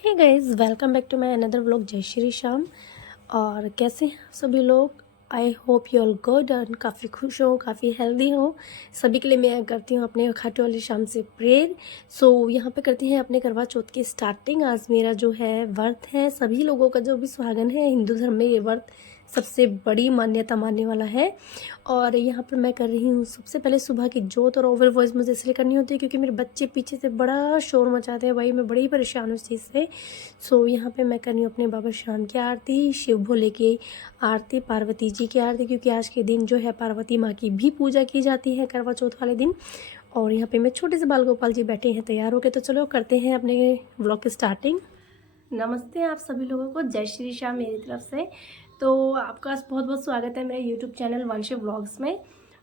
Hey guys, welcome back to my another vlog. जय श्री श्याम। और कैसे हैं सभी लोग? I hope you all good और काफ़ी खुश हो, काफ़ी हेल्दी हो। सभी के लिए मैं करती हूँ अपने खाटू वाली शाम से प्रेयर। यहाँ पे करते हैं अपने करवा चौथ की स्टार्टिंग। आज मेरा जो है व्रत है, सभी लोगों का जो भी सुहागन है हिंदू धर्म में, ये व्रत सबसे बड़ी मान्यता मानने वाला है। और यहाँ पर मैं कर रही हूँ सबसे पहले सुबह की जोत। और ओवर वॉइस मुझे इसलिए करनी होती है क्योंकि मेरे बच्चे पीछे से बड़ा शोर मचाते हैं भाई, मैं बड़ी परेशान हूँ इस चीज़ से। यहाँ पे मैं कर रही हूँ अपने बाबा श्याम की आरती, शिव भोले की आरती, पार्वती जी की आरती, क्योंकि आज के दिन जो है पार्वती माँ की भी पूजा की जाती है करवा चौथ वाले दिन। और यहाँ पे मैं छोटे से बाल गोपाल जी बैठे हैं तैयार होके। तो चलो करते हैं अपने व्लॉग की स्टार्टिंग। नमस्ते आप सभी लोगों को, जय श्री श्याम मेरी तरफ से। तो आपका बहुत बहुत स्वागत है मेरे यूट्यूब चैनल वंश व्लॉग्स में।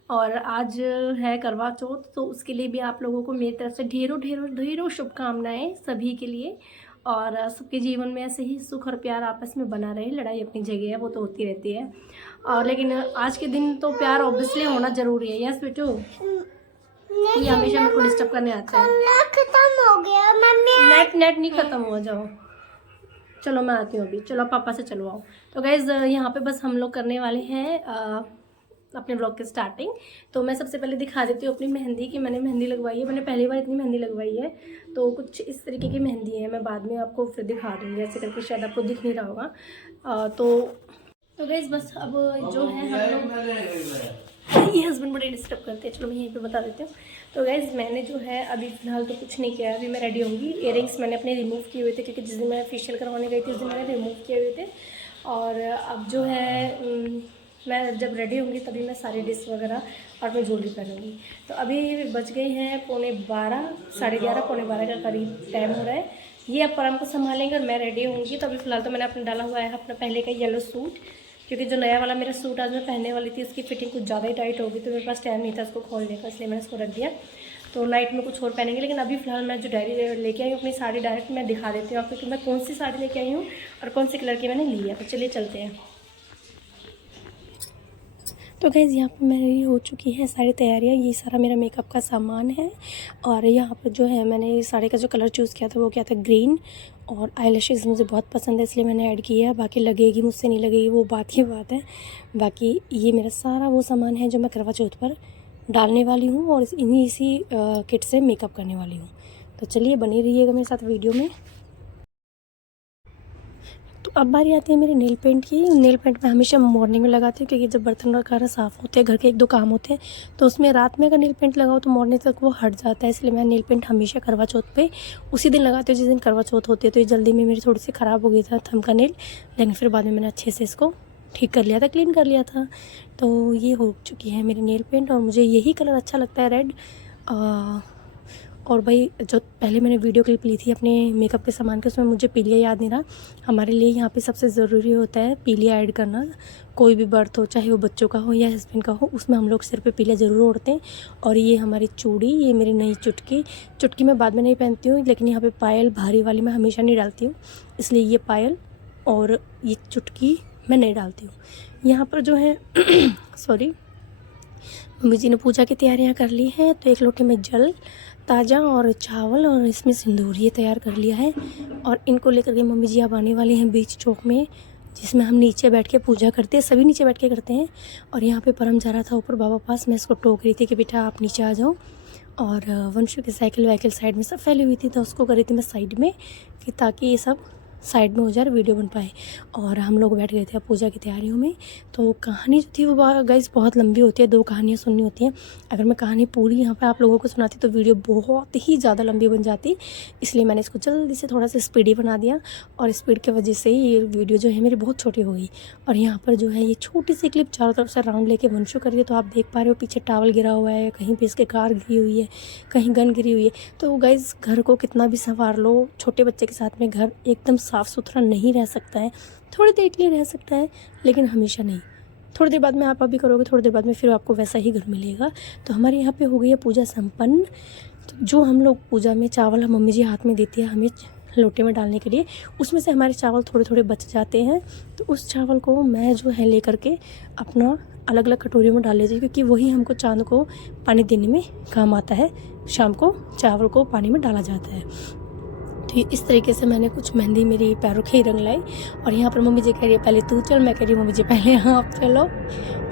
और आज है करवा चौथ, तो उसके लिए भी आप लोगों को मेरी तरफ से ढेरों ढेरों ढेरों शुभकामनाएं सभी के लिए। और सबके जीवन में ऐसे ही सुख और प्यार आपस में बना रहे। लड़ाई अपनी जगह है, वो तो होती रहती है, और लेकिन आज के दिन तो प्यार ऑब्वियसली होना ज़रूरी है। यस बेटू, ये हमेशा मेरे को डिस्टर्ब करने आता है। खत्म हो गया मम्मी। नेट नहीं खत्म हुआ, जाओ चलो मैं आती हूँ अभी। चलो पापा से चलो आओ। तो गाइज़ यहाँ पे बस हम लोग करने वाले हैं अपने ब्लॉग की स्टार्टिंग। तो मैं सबसे पहले दिखा देती हूँ अपनी मेहंदी की। मैंने मेहंदी लगवाई है, मैंने पहली बार इतनी मेहंदी लगवाई है। तो कुछ इस तरीके की मेहंदी है, मैं बाद में आपको फिर दिखा दूँगी ऐसे करके, शायद आपको दिख नहीं रहा होगा। तो गाइज़ बस अब जो है हम लोग, ये हस्बैंड बड़े डिस्टर्ब करते हैं, चलो मैं यहीं पे बता देती हूँ। तो गाइज़ मैंने जो है अभी फ़िलहाल तो कुछ नहीं किया है, अभी मैं रेडी होंगी। इयरिंग्स मैंने अपने रिमूव किए हुए थे क्योंकि जिस दिन मैं फेशियल करवाने गई थी उस दिन मैंने रिमूव किए हुए थे। और अब जो है मैं जब रेडी होंगी तभी मैं सारी डिश वगैरह और मैं ज्वेलरी पहनूंगी। तो अभी बज गए हैं 11:15, 11:30 11:15 का करीब टाइम हो रहा है। ये अब परम को संभालेंगे और मैं रेडी होंगी। तो अभी फ़िलहाल तो मैंने अपने डाला हुआ है अपना पहले का येलो सूट, क्योंकि जो नया वाला मेरा सूट आज मैं पहनने वाली थी उसकी फिटिंग कुछ ज़्यादा ही टाइट होगी, तो मेरे पास टाइम नहीं था उसको खोलने का, इसलिए मैंने इसको रख दिया। तो नाइट में कुछ और पहनेंगे। लेकिन अभी फ़िलहाल मैं जो डायरी लेके आई हूँ अपनी साड़ी, डायरेक्ट मैं दिखा देती हूँ आपको कि मैं कौन सी साड़ी लेके आई हूँ और कौन सी कलर की मैंने ली है। तो चलिए चलते हैं। तो गाइज़ यहाँ पे मेरी हो चुकी है सारी तैयारियाँ। ये सारा मेरा मेकअप का सामान है। और यहाँ पर जो है मैंने साड़ी का जो कलर चूज़ किया था वो क्या था, ग्रीन। और आईलैशेस मुझे बहुत पसंद है इसलिए मैंने ऐड किया है। बाकी लगेगी मुझसे नहीं लगेगी वो बात की बात है। बाकी ये मेरा सारा वो सामान है जो मैं करवा चौथ पर डालने वाली हूँ और इसी किट से मेकअप करने वाली हूँ। तो चलिए बनी रहिएगा मेरे साथ वीडियो में। तो अब बारी आती है मेरे नेल पेंट की। नेल पेंट मैं हमेशा मॉर्निंग में लगाती हूँ क्योंकि जब बर्तन वगैरह साफ़ होते हैं, घर के एक दो काम होते हैं, तो उसमें रात में अगर नेल पेंट लगाओ तो मॉर्निंग तक वो हट जाता है। इसलिए मैं नेल पेंट हमेशा करवा चौथ पे उसी दिन लगाती हूँ जिस दिन करवा चौथ होती है। तो ये जल्दी में मेरी थोड़ी सी ख़राब हो गई था थंब का नेल, लेकिन फिर बाद में मैंने अच्छे से इसको ठीक कर लिया था, क्लीन कर लिया था। तो ये हो चुकी है मेरी नेल पेंट और मुझे यही कलर अच्छा लगता है, रेड। और भाई जो पहले मैंने वीडियो क्लिप ली थी अपने मेकअप के सामान के, उसमें मुझे पीलिया याद नहीं रहा। हमारे लिए यहाँ पे सबसे ज़रूरी होता है पीलिया ऐड करना। कोई भी बर्थ हो, चाहे वो बच्चों का हो या हस्बैंड का हो, उसमें हम लोग सिर पे पीलिया ज़रूर ओढ़ते हैं। और ये हमारी चूड़ी, ये मेरी नई चुटकी मैं बाद में नहीं पहनती हूँ, लेकिन यहाँ पर पायल भारी वाली मैं हमेशा नहीं डालती हूँ, इसलिए ये पायल और ये चुटकी मैं नहीं डालती हूँ। यहाँ पर जो है सॉरी, मम्मी जी ने पूजा की तैयारियाँ कर ली हैं। तो एक लोटे में जल ताज़ा और चावल और इसमें सिंदूर ये तैयार कर लिया है। और इनको लेकर के मम्मी जी अब आने वाली हैं बीच चौक में, जिसमें हम नीचे बैठ के पूजा करते हैं, सभी नीचे बैठ के करते हैं। और यहाँ पे परम जा रहा था ऊपर बाबा पास, मैं इसको टोक रही थी कि बेटा आप नीचे आ जाओ। और वंशु की साइकिल वाइकिल साइड में सब फैली हुई थी, तो उसको कर रही थी मैं साइड में कि ताकि ये सब साइड में हो जाए, वीडियो बन पाए। और हम लोग बैठ गए थे पूजा की तैयारियों में। तो कहानी जो थी वो गाइस बहुत लंबी होती है, 2 कहानियाँ सुननी होती हैं। अगर मैं कहानी पूरी यहाँ पे आप लोगों को सुनाती तो वीडियो बहुत ही ज़्यादा लंबी बन जाती, इसलिए मैंने इसको जल्दी से थोड़ा सा स्पीडी बना दिया। और स्पीड की वजह से ये वीडियो जो है मेरी बहुत छोटी हो गई। और यहाँ पर जो है ये छोटी सी क्लिप चारों तरफ से राउंड लेके वंशु कर रही है। तो आप देख पा रहे हो पीछे टावल गिरा हुआ है, कहीं पे इसके कार गिरी हुई है, कहीं गन गिरी हुई है। तो गाइज़ घर को कितना भी संवार लो, छोटे बच्चे के साथ में घर एकदम साफ़ सुथरा नहीं रह सकता है। थोड़ी देर के लिए रह सकता है लेकिन हमेशा नहीं। थोड़ी देर बाद में आप अभी करोगे, थोड़ी देर बाद में फिर आपको वैसा ही घर मिलेगा। तो हमारे यहाँ पे हो गई है पूजा संपन्न। तो जो हम लोग पूजा में चावल हम मम्मी जी हाथ में देती है हमें लोटे में डालने के लिए, उसमें से हमारे चावल थोड़े थोड़े बच जाते हैं। तो उस चावल को मैं जो है ले करके अपना अलग अलग कटोरियों में डाल लेती हूँ, क्योंकि वही हमको चांद को पानी देने में काम आता है। शाम को चावल को पानी में डाला जाता है। तो फिर इस तरीके से मैंने कुछ मेहंदी मेरी पैरों के ही रंग लाई। और यहाँ पर मम्मी जी कह रही है पहले तू चल, मैं कह रही हूँ मम्मी जी पहले आप चलो।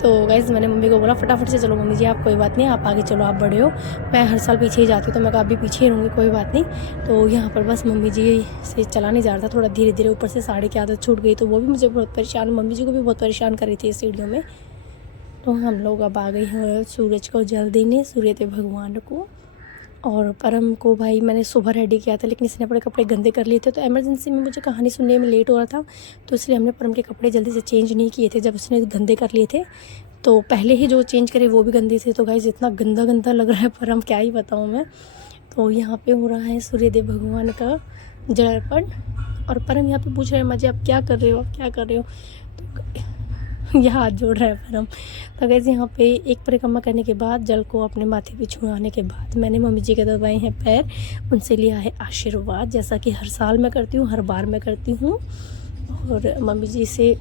तो गाइस मैंने मम्मी को बोला फटाफट से चलो मम्मी जी, आप कोई बात नहीं, आप आगे चलो, आप बड़े हो, मैं हर साल पीछे ही जाती हूँ, तो मैं कहा अभी पीछे ही रहूँगी, कोई बात नहीं। तो यहाँ पर बस मम्मी जी से चला नहीं जा रहा था, थोड़ा धीरे धीरे, ऊपर से साड़ी की आदत छूट गई तो वो भी मुझे बहुत परेशान, मम्मी जी को भी बहुत परेशान कर रही थी इस सीढ़ियों में। तो हम लोग अब आ गए हैं सूरज को जल देने, सूर्य देव भगवान को। और परम को भाई मैंने सुबह रेडी किया था, लेकिन इसने अपने कपड़े गंदे कर लिए थे, तो इमरजेंसी में मुझे कहानी सुनने में लेट हो रहा था, तो इसलिए हमने परम के कपड़े जल्दी से चेंज नहीं किए थे। जब उसने गंदे कर लिए थे तो पहले ही जो चेंज करे वो भी गंदे थे। तो गाइस इतना गंदा गंदा लग रहा है परम, क्या ही बताऊँ मैं। तो यहाँ पे हो रहा है सूर्यदेव भगवान का जल अर्पण। और परम यहाँ पे पूछ रहे हैं मुझे आप क्या कर रहे हो, आप क्या कर रहे हो, तो यह हाथ जोड़ रहा है परम। तो गाइस यहाँ पे एक परिक्रमा करने के बाद, जल को अपने माथे पे छुआने के बाद, मैंने मम्मी जी के दबाए हैं पैर, उनसे लिया है आशीर्वाद, जैसा कि हर साल मैं करती हूँ, हर बार मैं करती हूँ। और मम्मी जी से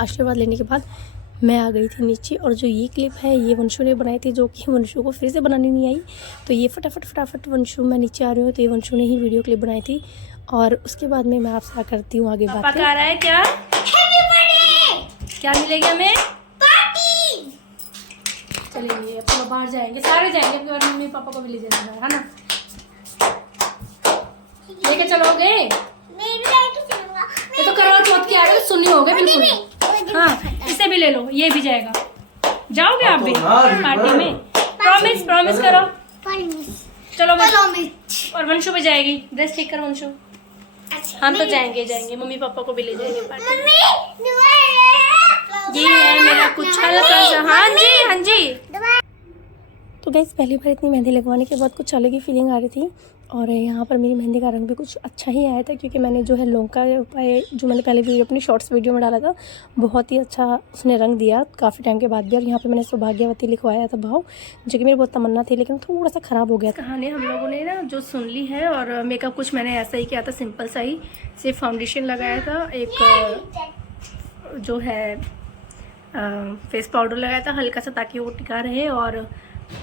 आशीर्वाद लेने के बाद मैं आ गई थी नीचे। और जो ये क्लिप है ये वंशु ने बनाई थी, जो कि वंशु को फिर से बनानी नहीं आई, तो ये फटाफट वंशु मैं नीचे आ रही हूँ, तो ये वंशु ने ही वीडियो क्लिप बनाई थी। और उसके बाद में मैं आपसे करती हूँ आगे बात। आ रहा है क्या? क्या मिलेगा हमें? पार्टी। चलेंगे अब बाहर जाएंगे, सारे जाएंगे, अपने बार मम्मी पापा को भी ले जाना है ना, लेके चलोगे? ये तो करवा चौथ की आ रही है, सुनी होगे बिल्कुल। हाँ इसे भी ले लो, ये भी जाएगा। जाओगे आप भी पार्टी में? प्रॉमिस प्रॉमिस करो। चलो और वंशु भी जाएगी, ड्रेस ठीक कर वंशु। हम तो जाएंगे जाएंगे, मम्मी पापा को भी ले जाएंगे पार्टी में। ये है मेरा कुछ हल्का सा, हाँ जी हाँ जी। तो गैस पहली बार इतनी मेहंदी लगवाने के बाद कुछ अलग ही फीलिंग आ रही थी। और यहाँ पर मेरी मेहंदी का रंग भी कुछ अच्छा ही आया था, क्योंकि मैंने जो है लौंग उपाय जो मैंने पहले वीडियो अपनी शॉर्ट्स वीडियो में डाला था, बहुत ही अच्छा उसने रंग दिया काफ़ी टाइम के बाद भी। और यहाँ पे मैंने सौभाग्यवती लिखवाया था भाव, जो कि मेरी बहुत तमन्ना थी, लेकिन थोड़ा सा ख़राब हो गया। कहानी हम लोगों ने ना जो सुन ली है। और मेकअप कुछ मैंने ऐसा ही किया था, सिंपल सा ही, सिर्फ फाउंडेशन लगाया था, एक जो है फेस पाउडर लगाया था हल्का सा, ताकि वो टिका रहे। और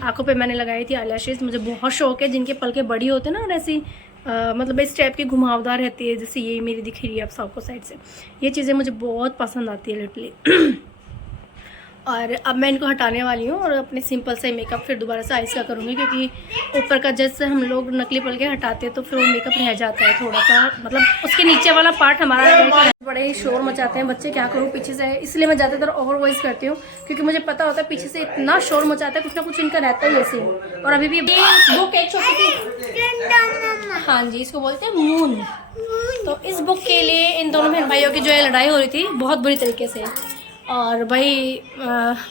आंखों पे मैंने लगाई थी आईलैशेस। मुझे बहुत शौक है जिनके पलके बड़ी होते हैं ना, और ऐसी मतलब इस टाइप की घुमावदार रहती है, जैसे ये मेरी दिख रही है आप सबको साइड से, ये चीज़ें मुझे बहुत पसंद आती है लिटरली। और अब मैं इनको हटाने वाली हूँ और अपने सिंपल से मेकअप फिर दोबारा से आइस का करूँगी, क्योंकि ऊपर का जैसे हम लोग नकली पलके हटाते हैं तो फिर वो मेकअप रह जाता है थोड़ा सा, मतलब उसके नीचे वाला पार्ट हमारा बड़े ही शोर मचाते हैं बच्चे, क्या करूँ पीछे से, इसलिए मैं ज़्यादातर ओवर वॉइस करती हूँ, क्योंकि मुझे पता होता है पीछे से इतना शोर मचाता है, कुछ ना कुछ इनका रहता ही ऐसे। और अभी भी बुक एक छोटी सी, हाँ जी इसको बोलते हैं मून। तो इस बुक के लिए इन दोनों बहन भाइयों की जो है लड़ाई हो रही थी बहुत बुरी तरीके से। और भाई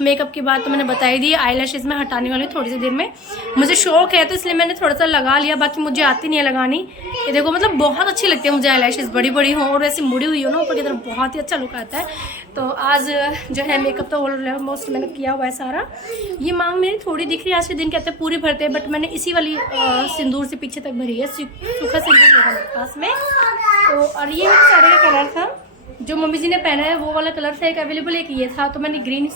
मेकअप की बात तो मैंने बता ही दी, आईलैशेस में हटाने वाली थोड़ी सी देर में, मुझे शौक है तो इसलिए मैंने थोड़ा सा लगा लिया, बाकी मुझे आती नहीं है लगानी। ये देखो मतलब बहुत अच्छी लगती है मुझे, आईलैशेस बड़ी बड़ी हो और ऐसी मुड़ी हुई हो ना ऊपर की तरफ, बहुत ही अच्छा लुक आता है। तो आज जो है मेकअप तो ऑलमोस्ट मैंने किया हुआ है सारा। ये मांग मेरी थोड़ी दिख रही है, आज के दिन कहते हैं पूरी भरते हैं, बट मैंने इसी वाली सिंदूर से पीछे तक भरी है, सूखा सिंदूर मेरे पास में। तो और ये मेरे सारे का कलर था, जो मम्मी जी ने पहना है वो वाला कलर था एक अवेलेबल, एक ये था, तो मैंने ग्रीन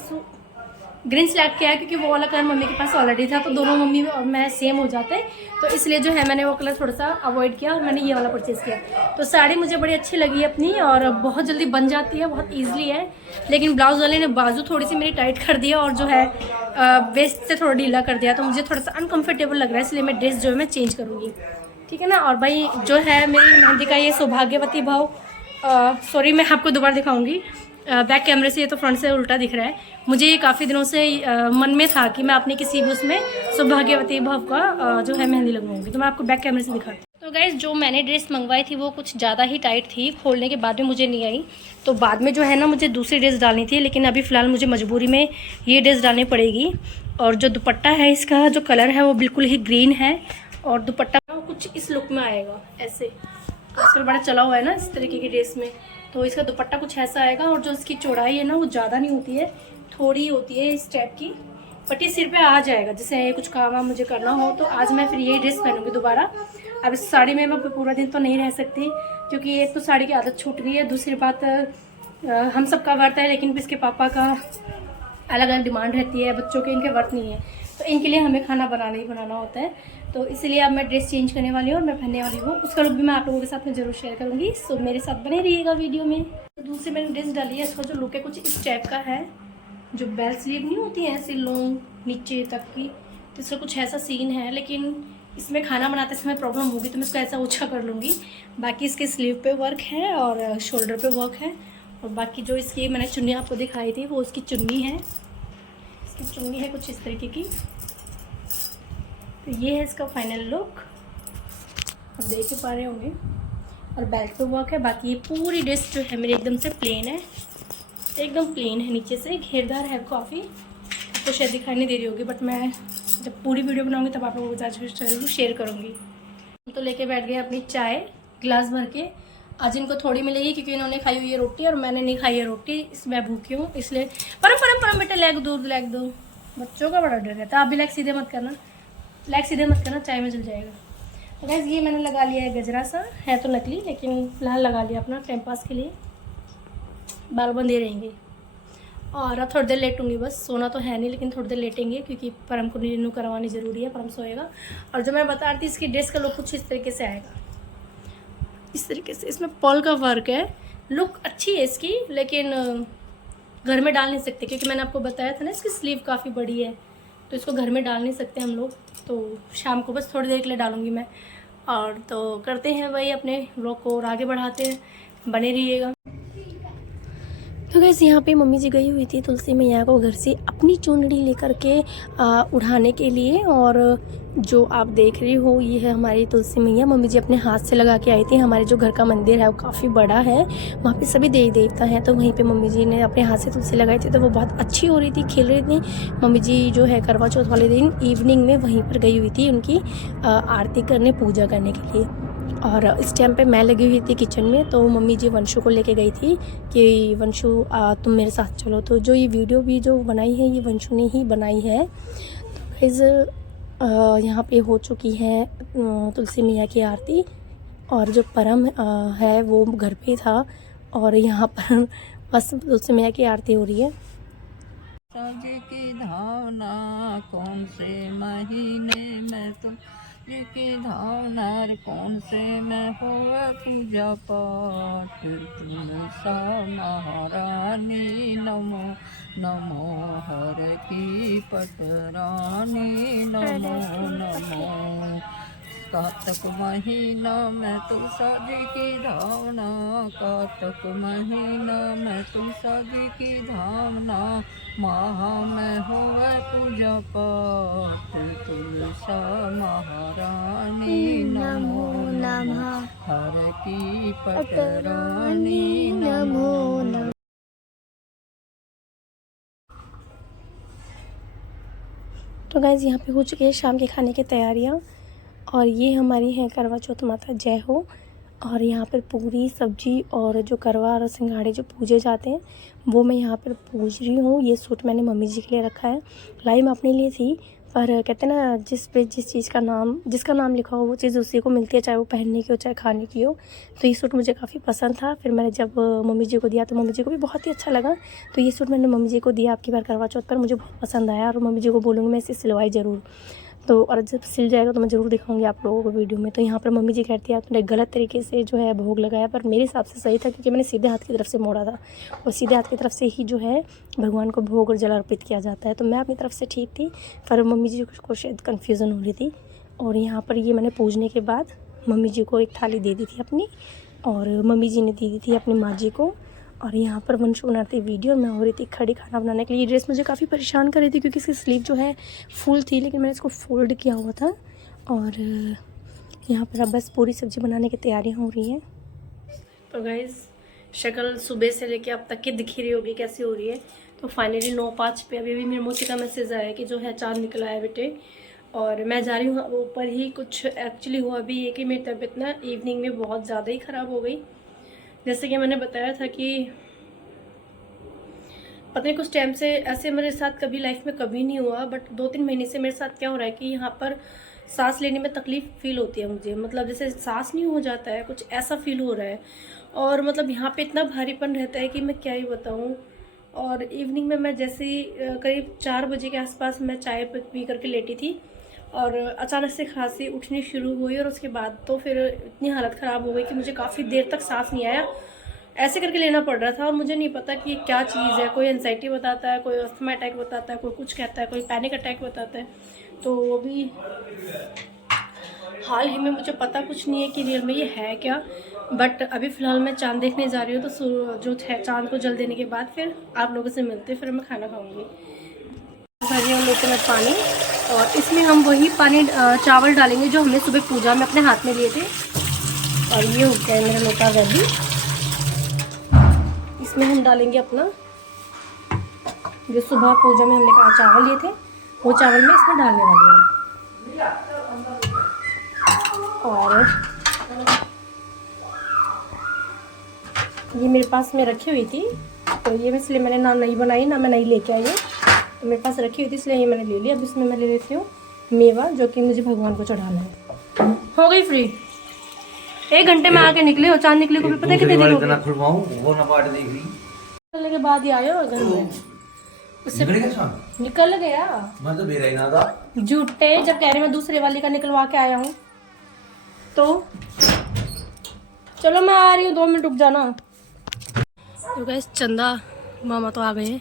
सेलेक्ट किया है, क्योंकि वो वाला कलर मम्मी के पास ऑलरेडी था, तो दोनों मम्मी और मैं सेम हो जाते, तो इसलिए जो है मैंने वो कलर थोड़ा सा अवॉइड किया और मैंने ये वाला परचेज़ किया। तो साड़ी मुझे बड़ी अच्छी लगी अपनी, और बहुत जल्दी बन जाती है, बहुत ईजिली है। लेकिन ब्लाउज वाले ने बाजू थोड़ी सी मेरी टाइट कर दिया और जो है वेस्ट से थोड़ा ढीला कर दिया, तो मुझे थोड़ा सा अनकम्फर्टेबल लग रहा है, इसलिए मैं ड्रेस जो है मैं चेंज करूँगी, ठीक है ना। और भाई जो है मेरी मेहंदी का ये सौभाग्यवती भाव, सॉरी मैं आपको दोबारा दिखाऊंगी बैक कैमरे से, ये तो फ्रंट से उल्टा दिख रहा है। मुझे ये काफ़ी दिनों से मन में था कि मैं अपने किसी भी उसमें सौभाग्यवती भाव का जो है मेहंदी लगवाऊंगी, तो मैं आपको बैक कैमरे से दिखाती हूँ। तो गाइस जो मैंने ड्रेस मंगवाई थी वो कुछ ज़्यादा ही टाइट थी, खोलने के बाद में मुझे नहीं आई, तो बाद में जो है ना मुझे दूसरी ड्रेस डालनी थी, लेकिन अभी फ़िलहाल मुझे मजबूरी में ये ड्रेस डालनी पड़ेगी। और जो दुपट्टा है इसका जो कलर है वो बिल्कुल ही ग्रीन है, और दुपट्टा कुछ इस लुक में आएगा, ऐसे आजकल बड़ा चला हुआ है ना इस तरीके की ड्रेस में, तो इसका दुपट्टा कुछ ऐसा आएगा। और जो इसकी चौड़ाई है ना वो ज़्यादा नहीं होती है, थोड़ी होती है इस टाइप की, बट ये सिर पे आ जाएगा, जैसे कुछ काम वाम मुझे करना हो तो आज मैं फिर यही ड्रेस पहनूंगी दोबारा। अब इस साड़ी में मैं पूरा दिन तो नहीं रह सकती, क्योंकि एक तो साड़ी की आदत छूट गई है, दूसरी बात हम सबका वर्त है, लेकिन इसके पापा का अलग अलग डिमांड रहती है, बच्चों के इनके वर्त नहीं है, तो इनके लिए हमें खाना बनाना ही बनाना होता है। तो इसलिए अब मैं ड्रेस चेंज करने वाली हूँ और मैं पहनने वाली हूँ। उसका लुक भी मैं आप लोगों के साथ में ज़रूर शेयर करूँगी। सो मेरे साथ बने रहिएगा वीडियो में। तो दूसरी मैंने ड्रेस डाली है, इसका जो लुक है कुछ इस टाइप का है। जो बेल स्लीव नहीं होती है ऐसी लॉन्ग नीचे तक की, तो इसका कुछ ऐसा सीन है। लेकिन इसमें खाना बनाते समय प्रॉब्लम होगी तो मैं इसको ऐसा ऊँचा कर लूँगी। बाकी इसके स्लीव पे वर्क है और शोल्डर पे वर्क है। और बाकी जो इसकी मैंने चुन्नी आपको दिखाई थी वो उसकी चुन्नी है। इसकी चुन्नी है कुछ इस तरीके की। तो ये है इसका फाइनल लुक, आप देख ही पा रहे होंगे। और बेल्ट पे वर्क है। बाकी ये पूरी ड्रेस जो है मेरी एकदम से प्लेन है, एकदम प्लेन है। नीचे से घेरदार है काफ़ी, आपको शायद दिखाई नहीं दे रही होगी, बट मैं जब पूरी वीडियो बनाऊंगी तब आप लोगों के साथ जरूर शेयर करूँगी। तो लेके बैठ गए अपनी चाय गिलास भर के। आज इनको थोड़ी मिलेगी क्योंकि इन्होंने खाई हुई है रोटी और मैंने नहीं खाई है रोटी, मैं भूखी हूँ इसलिए। परम परम परम बेटा लेग दो, बच्चों का बड़ा डर रहता है। आप भी लेग सीधे मत करना, लेग सीधे मत करना, चाय में जल जाएगा। तो गैस ये मैंने लगा लिया है गजरा सा, है तो नकली लेकिन फिलहाल लगा लिया अपना टाइम पास के लिए, बाल बंधे रहेंगे। और अब थोड़ी देर लेटूंगी, बस सोना तो है नहीं लेकिन थोड़ी देर लेटेंगे क्योंकि परम को रिन्यू करवानी ज़रूरी है, परम सोएगा। और जो मैं बता रही थी इसकी ड्रेस का लुक कुछ इस तरीके से आएगा, इस तरीके से। इसमें पॉल का वर्क है, लुक अच्छी है इसकी, लेकिन घर में डाल नहीं सकते क्योंकि मैंने आपको बताया था ना इसकी स्लीव काफ़ी बड़ी है, तो इसको घर में डाल नहीं सकते हम लोग। तो शाम को बस थोड़ी देर के लिए डालूंगी मैं। और तो करते हैं वही अपने व्लॉग को और आगे बढ़ाते हैं, बने रहिएगा। तो गैस यहाँ पे मम्मी जी गई हुई थी तुलसी मैया को घर से अपनी चुनरी लेकर के उठाने के लिए। और जो आप देख रही हो ये है हमारी तुलसी मैया, मम्मी जी अपने हाथ से लगा के आई थी। हमारे जो घर का मंदिर है वो काफ़ी बड़ा है, वहाँ पे सभी देवी देवता हैं, तो वहीं पे मम्मी जी ने अपने हाथ से तुलसी लगाई थी। तो वो बहुत अच्छी हो रही थी, खिल रही थी। मम्मी जी जो है करवा चौथ वाले दिन इवनिंग में वहीं पर गई हुई थी उनकी आरती करने, पूजा करने के लिए। और इस टाइम पे मैं लगी हुई थी किचन में, तो मम्मी जी वंशु को लेके गई थी कि वंशु तुम मेरे साथ चलो। तो जो ये वीडियो भी जो बनाई है ये वंशु ने ही बनाई है। तो गाइस यहाँ पे हो चुकी है तुलसी मैया की आरती, और जो परम है वो घर पे था और यहाँ पर बस तुलसी मैया की आरती हो रही है। सज की धावना कौन से महीने में तुम की धावना कौन से में हुआ पूजा पाठ तुम सा महारानी नमो नमो हर की पटरानी नमो नमो। कातक महीना में तू साज की धावना, कातक महीना में तू साज की धावना, महा में होवे पूजा पाठ तुलसा महारानी नमो नमः हर की पटरानी नमो नमः। तो गाइस यहाँ पे हो चुकी है शाम के खाने की तैयारियाँ, और ये हमारी है करवा चौथ माता जय हो। और यहाँ पर पूरी सब्जी और जो करवा और सिंघाड़े जो पूजे जाते हैं वो मैं यहाँ पर पूज रही हूँ। ये सूट मैंने मम्मी जी के लिए रखा है, लाई मैं अपने लिए थी, पर कहते हैं ना जिस पे जिस चीज़ का नाम, जिसका नाम लिखा हो वो चीज़ उसी को मिलती है, चाहे वो पहनने की हो चाहे खाने की हो। तो ये सूट मुझे काफ़ी पसंद था, फिर मैंने जब मम्मी जी को दिया तो मम्मी जी को भी बहुत ही अच्छा लगा। तो ये सूट मैंने मम्मी जी को दिया आपकी बार करवा चौथ पर, मुझे बहुत पसंद आया और मम्मी जी को बोलूँगी मैं इसे सिलवाई ज़रूर। तो और जब सिल जाएगा तो मैं ज़रूर दिखाऊंगी आप लोगों को वीडियो में। तो यहाँ पर मम्मी जी कहती है आपने गलत तरीके से जो है भोग लगाया, पर मेरे हिसाब से सही था क्योंकि मैंने सीधे हाथ की तरफ से मोड़ा था, और सीधे हाथ की तरफ से ही जो है भगवान को भोग और जल अर्पित किया जाता है। तो मैं अपनी तरफ से ठीक थी, पर मम्मी जी को शायद कन्फ्यूज़न हो रही थी। और यहाँ पर ये मैंने पूजने के बाद मम्मी जी को एक थाली दे दी थी अपनी, और मम्मी जी ने दे दी थी अपनी माँ जी को। और यहाँ पर वंशु बनाती वीडियो, मैं हो रही थी खड़ी खाना बनाने के लिए। ये ड्रेस मुझे काफ़ी परेशान कर रही थी क्योंकि इसकी स्लीव जो है फुल थी, लेकिन मैंने इसको फोल्ड किया हुआ था। और यहाँ पर अब बस पूरी सब्ज़ी बनाने की तैयारियाँ हो रही हैं। तो गाइज़ शक्ल सुबह से लेके अब तक की दिख रही होगी कैसी हो रही है। तो फाइनली 9:05 पे अभी मेरे मोची का मैसेज आया कि जो है चाँद निकला है बेटे, और मैं जा रही हूँ अब ऊपर ही। कुछ एक्चुअली हुआ भी ये कि मेरी तबीयत ना इवनिंग में बहुत ज़्यादा ही ख़राब हो गई। जैसे कि मैंने बताया था कि पता नहीं कुछ टाइम से ऐसे मेरे साथ कभी लाइफ में कभी नहीं हुआ, बट 2-3 महीने से मेरे साथ क्या हो रहा है कि यहाँ पर सांस लेने में तकलीफ़ फील होती है मुझे। मतलब जैसे सांस नहीं हो जाता है, कुछ ऐसा फील हो रहा है। और मतलब यहाँ पे इतना भारीपन रहता है कि मैं क्या ही बताऊँ। और इवनिंग में मैं जैसे ही करीब 4 बजे के आसपास मैं चाय पी करके लेटी थी, और अचानक से खांसी उठनी शुरू हुई और उसके बाद तो फिर इतनी हालत ख़राब हो गई कि मुझे काफ़ी देर तक सांस नहीं आया, ऐसे करके लेना पड़ रहा था। और मुझे नहीं पता कि ये क्या चीज़ है, कोई एंजाइटी बताता है, कोई अस्थमा अटैक बताता है, कोई कुछ कहता है, कोई पैनिक अटैक बताता है। तो अभी हाल ही में मुझे पता कुछ नहीं है कि रियल में ये है क्या, बट अभी फ़िलहाल मैं चाँद देखने जा रही हूँ। तो जो है चाँद को जल देने के बाद फिर आप लोगों से मिलते, फिर मैं खाना खाऊँगी। भरी हम लोग में पानी, और इसमें हम वही पानी चावल डालेंगे जो हमने सुबह पूजा में अपने हाथ में लिए थे। और ये हो गया है मेरा लोटा रेडी। इसमें हम डालेंगे अपना जो सुबह पूजा में हमने कहा चावल लिए थे, वो चावल में इसमें डालने वाले हैं। और ये मेरे पास में रखी हुई थी, तो ये इसलिए मैंने ना नई बनाई ना मैं नई लेके आई हूँ, तो मेरे पास रखी हुई थी इसलिए ये मैंने ले ली। अब इसमें मैं ले लेती हूँ मेवा, जो कि मुझे भगवान को चढ़ाना है। हो गई फ्री। 1 घंटे में आके निकले हो, चांद निकले को भी पता है कितने दिन हो गए। वो ना पार्ट देख रही निकलने के बाद ही आए हो घर में, उससे निकल गया। मैं तो मेरा ही ना था झूठे, जब कह रहे मैं दूसरे वाली का निकलवा के आया हूँ। तो चलो मैं आ रही हूँ, 2 मिनट रुक जाना। तो गाइस चंदा मामा तो आ गए हैं,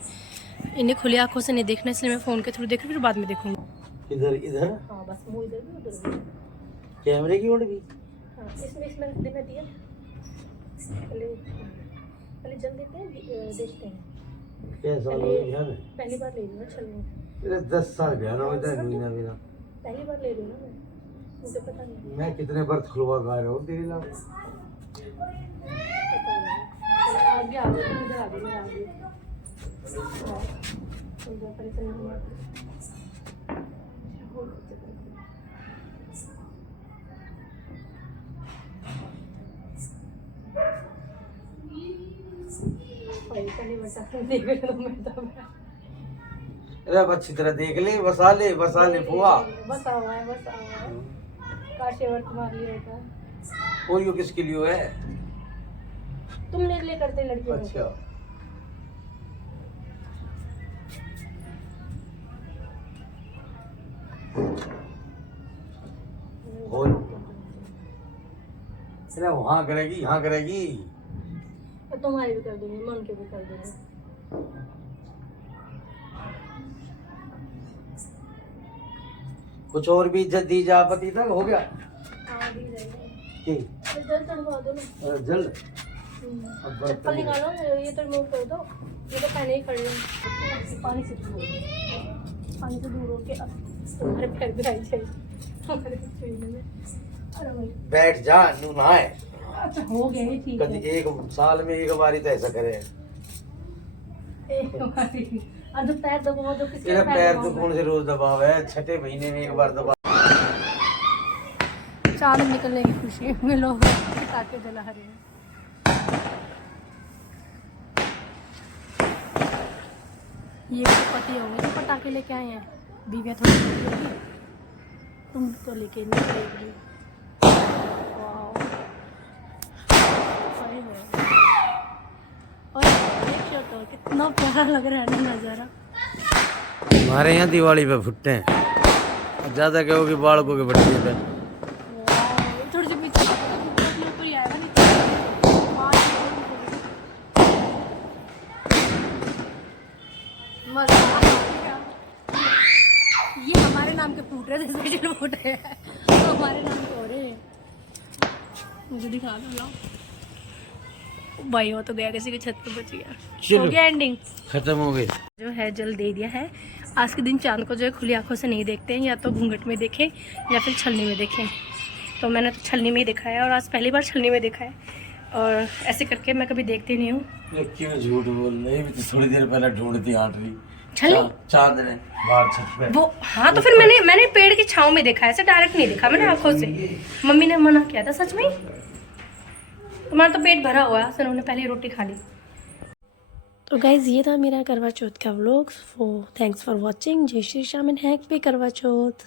इन्हें खुली आंखों से नहीं देखना, इसलिए मैं फ़ोन के थ्रू देख रही हूँ, फिर बाद में देखूंगी। इधर इधर हाँ बस मुँह इधर भी उधर भी। कैमरे की ओर भी। हाँ इसमें देना दिया, पहले जल देते हैं, देखते हैं। कैसा हो गया ना? पहली बार ले रही हूँ छलनी, तेरे 10 साल गया ना इधर महीना मेरा। पहली बार ले रही हूँ ना मैं, मुझे पता नहीं। मैं कितने बर्थ खुलवा गा रहा हूँ तेरे ला। पता नहीं आगे आ गए, इधर आ गए, मैं आ गई। अरे अब अच्छी तरह देख ले, बसा ले फुआ। बस आवा है, बस आवा है। काशेवर तुम्हारे लिए होता है। वो यो किसके लिए है? तुम मेरे लिए करते लड़कियों को। अच्छा अरे वहाँ करेगी यहाँ करेगी। तो तुम्हारे भी कर दूंगी, मन के भी कर दूंगी। कुछ और भी इज्जत दी जा, पति तक हो गया। हाँ दी जाएगी। की जल चढ़वा दो ना। जल चप्पल निकालो, ये तो रिमूव कर दो, ये तो पहले ही खड़े हैं। पानी से दूर हो के अब तुम्हारे पैर भी आई चाहिए, तुम्हारे छूने में। अरे भाई बैठ जा, नू नहाए। अच्छा हो गया ही, ठीक कभी है। 1 साल में 1 बार ही तो ऐसा करे। एक बारी अब तो पैर दबाओ, तो किसी तेरा पैर तो कौन से रोज दबाव है, 6ठे महीने में 1 बार दबाव। चांद निकलने की खुशी में लोग पटाखे जला रहे हैं। ये पति होंगे जो पटाखे लेके आए हैं, बीविया थोड़ी होगी, तुम तो लेके नहीं गए। और देखिए तो कितना प्यारा लग रहा है ना नज़ारा। हमारे यहाँ दिवाली पे फुटते हैं, ज्यादा कहोगे बालकों के बच्चे पे। थोड़ी सी पीछे ऊपर ही आएगा नहीं। मजा आ गया। ये हमारे नाम के फूट रहे थे, स्पेशल फूट रहे हैं, तो हमारे नाम के हो रहे हैं। मुझे दिखा दो लाओ भाई, वो तो गया किसी की छत पे बच गया। हो गया एंडिंग, खत्म हो गई। जो है जल दे दिया है। आज के दिन चांद को जो है खुली आंखों से नहीं देखते हैं, या तो घूंघट में देखें या फिर छलनी में देखें। तो मैंने तो छलनी में ही देखा है, और आज पहली बार छलनी में देखा है, और ऐसे करके मैं कभी देखती नहीं हूँ। क्यों झूठ बोल रही, तो थोड़ी देर पहले ढूंढती आंटरी छलनी चांद ने बाहर छत पे। वो हाँ, तो फिर मैंने पेड़ की छांव में देखा है, ऐसे डायरेक्ट नहीं देखा मैंने आंखों से। मम्मी ने मना किया था, सच में तुम्हारा तो पेट भरा हुआ है, फिर उन्होंने पहले रोटी खा ली। तो गाइज़ ये था मेरा करवा चौथ का व्लॉग। Thanks for watching. जय श्री श्याम एंड हैप्पी करवा चौथ।